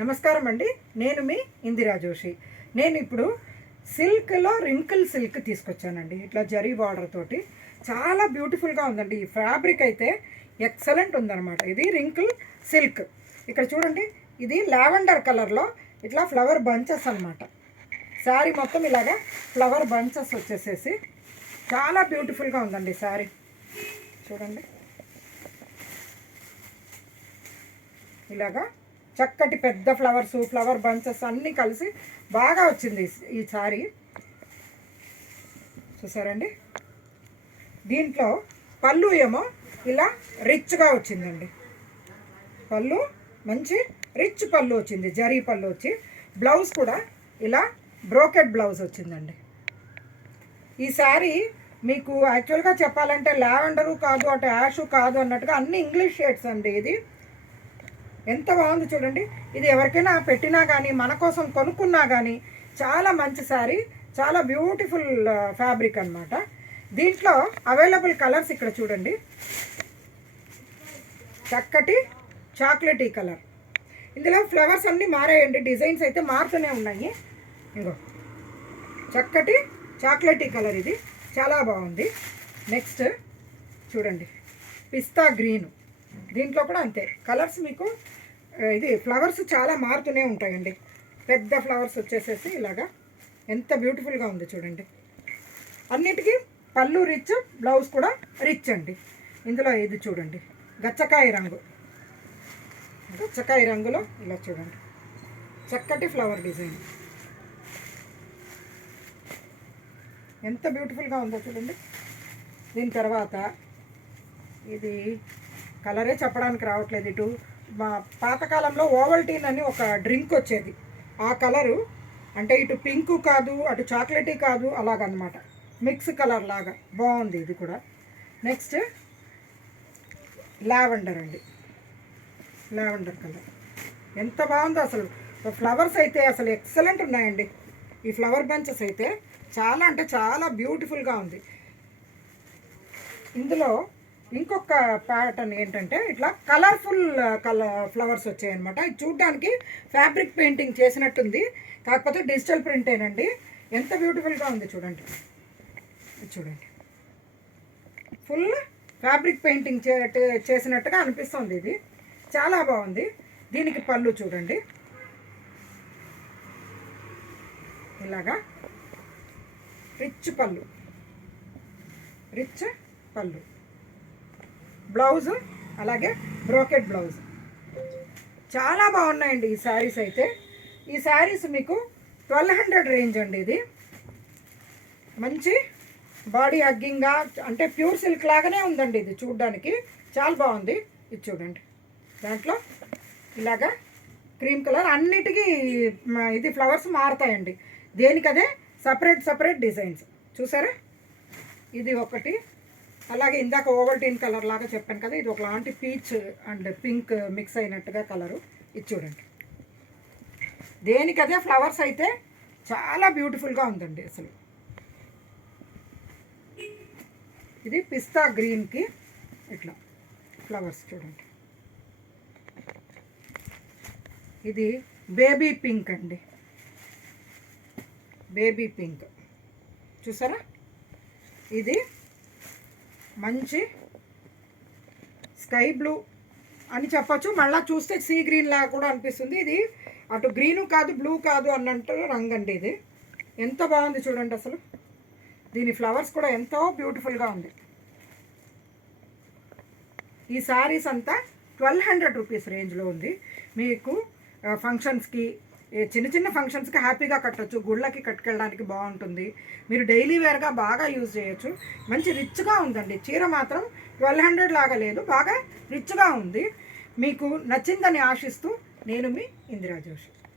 నమస్కారం అండి. నేను మీ ఇందిరా జోషి. నేను ఇప్పుడు సిల్క్లో రింకిల్ సిల్క్ తీసుకొచ్చానండి. ఇట్లా జరీ బార్డర్ తోటి చాలా బ్యూటిఫుల్గా ఉందండి. ఈ ఫ్యాబ్రిక్ అయితే ఎక్సలెంట్ ఉందన్నమాట. ఇది రింకిల్ సిల్క్. ఇక్కడ చూడండి, ఇది లావెండర్ కలర్లో ఇట్లా ఫ్లవర్ బంచెస్ అనమాట. శారీ మొత్తం ఇలాగా ఫ్లవర్ బంచెస్ వచ్చేసేసి చాలా బ్యూటిఫుల్గా ఉందండి శారీ. చూడండి, ఇలాగా చక్కటి పెద్ద ఫ్లవర్ బంచెస్ అన్నీ కలిసి బాగా వచ్చింది ఈ శారీ. చూసారండి, దీంట్లో పళ్ళు ఏమో ఇలా రిచ్గా వచ్చిందండి. పళ్ళు మంచి రిచ్ పళ్ళు వచ్చింది, జరీ పళ్ళు వచ్చి బ్లౌజ్ కూడా ఇలా బ్రోకెడ్ బ్లౌజ్ వచ్చిందండి. ఈ శారీ మీకు యాక్చువల్గా చెప్పాలంటే లావెండరు కాదు, అటు యాషు కాదు అన్నట్టుగా అన్ని ఇంగ్లీష్ షేడ్స్ అండి. ఇది ఎంత బాగుంది చూడండి. ఇది ఎవరికైనా పెట్టినా కానీ మన కోసం కొనుక్కున్నా కానీ చాలా మంచి శారీ, చాలా బ్యూటిఫుల్ ఫ్యాబ్రిక్ అనమాట. దీంట్లో అవైలబుల్ కలర్స్ ఇక్కడ చూడండి. చక్కటి చాక్లెటీ కలర్. ఇందులో ఫ్లవర్స్ అన్నీ మారాయండి, డిజైన్స్ అయితే మారుతూనే ఉన్నాయి. ఇంకో చక్కటి చాక్లెటీ కలర్, ఇది చాలా బాగుంది. నెక్స్ట్ చూడండి, పిస్తా గ్రీన్. దీంట్లో కూడా అంతే కలర్స్ మీకు. ఇది ఫ్లవర్స్ చాలా మారుతూనే ఉంటాయండి. పెద్ద ఫ్లవర్స్ వచ్చేసేసి ఇలాగా ఎంత బ్యూటిఫుల్గా ఉంది చూడండి. అన్నిటికీ పళ్ళు రిచ్, బ్లౌజ్ కూడా రిచ్ అండి. ఇందులో ఇది చూడండి, గచ్చకాయ రంగు. గచ్చకాయ రంగులో ఇలా చూడండి చక్కటి ఫ్లవర్ డిజైన్. ఎంత బ్యూటిఫుల్గా ఉందో చూడండి. దీని తర్వాత ఇది కలరే చెప్పడానికి రావట్లేదు. ఇటు మా పాతకాలంలో ఓవల్టీన్ అని ఒక డ్రింక్ వచ్చేది, ఆ కలరు. అంటే ఇటు పింకు కాదు, అటు చాక్లెటీ కాదు, అలాగనమాట. మిక్స్ కలర్ లాగా బాగుంది ఇది కూడా. నెక్స్ట్ లావెండర్ అండి, లావెండర్ కలర్ ఎంత బాగుందో అసలు. ఫ్లవర్స్ అయితే అసలు ఎక్సలెంట్ ఉన్నాయండి. ఈ ఫ్లవర్ బంచెస్ అయితే చాలా అంటే చాలా బ్యూటిఫుల్గా ఉంది. ఇందులో ఇంకొక ప్యాటర్న్ ఏంటంటే ఇట్లా కలర్ఫుల్ ఫ్లవర్స్ వచ్చాయన్నమాట. ఇది చూడ్డానికి ఫ్యాబ్రిక్ పెయింటింగ్ చేసినట్టుంది, కాకపోతే డిజిటల్ ప్రింటేనండి. ఎంత బ్యూటిఫుల్గా ఉంది చూడండి. చూడండి, ఫుల్ ఫ్యాబ్రిక్ పెయింటింగ్ చేసినట్టుగా అనిపిస్తుంది. ఇది చాలా బాగుంది. దీనికి పళ్ళు చూడండి, ఇలాగా రిచ్ పళ్ళు, రిచ్ పళ్ళు. బ్లౌజ్ అలాగే బ్రోకెట్ బ్లౌజ్. చాలా బాగున్నాయండి ఈ శారీస్ అయితే. ఈ శారీస్ మీకు 1200 రేంజ్ అండి. ఇది మంచి బాడీ హగ్గింగ్గా, అంటే ప్యూర్ సిల్క్ లాగానే ఉందండి. ఇది చూడ్డానికి చాలా బాగుంది. ఇది చూడండి, దాంట్లో ఇలాగా క్రీమ్ కలర్. అన్నిటికీ ఇది ఫ్లవర్స్ మారుతాయండి, దేనికదే సపరేట్ డిజైన్స్. చూసారా, ఇది ఒకటి. అలాగే ఇందాక ఓవల్టీన్ కలర్ లాగా చెప్పాను కదా, ఇది ఒకలాంటి పీచ్ అండ్ పింక్ మిక్స్ అయినట్టుగా కలరు. ఇది చూడండి, దేనికదే ఫ్లవర్స్ అయితే చాలా బ్యూటిఫుల్గా ఉందండి అసలు. ఇది పిస్తా గ్రీన్కి ఇట్లా ఫ్లవర్స్ చూడండి. ఇది బేబీ పింక్ అండి, బేబీ పింక్. చూసారా, ఇది మంచి స్కై బ్లూ అని చెప్పచ్చు, మళ్ళీ చూస్తే సీ గ్రీన్ లాగా కూడా అనిపిస్తుంది. ఇది అటు గ్రీను కాదు, బ్లూ కాదు అన్నట్టు రంగు అండి. ఇది ఎంత బాగుంది చూడండి అసలు. దీని ఫ్లవర్స్ కూడా ఎంతో బ్యూటిఫుల్గా ఉంది. ఈ శారీస్ అంతా 1200 రూపీస్ రేంజ్లో ఉంది. మీకు ఫంక్షన్స్కి, చిన్న ఫంక్షన్స్కి హ్యాపీగా కట్టచ్చు, గుళ్ళకి కట్టుకెళ్ళడానికి బాగుంటుంది. మీరు డైలీ వేర్గా బాగా యూజ్ చేయొచ్చు. మంచి రిచ్గా ఉందండి. చీర మాత్రం 1200 లాగా లేదు, బాగా రిచ్గా ఉంది. మీకు నచ్చిందని ఆశిస్తూ నేను మీ ఇందిరా జోషి.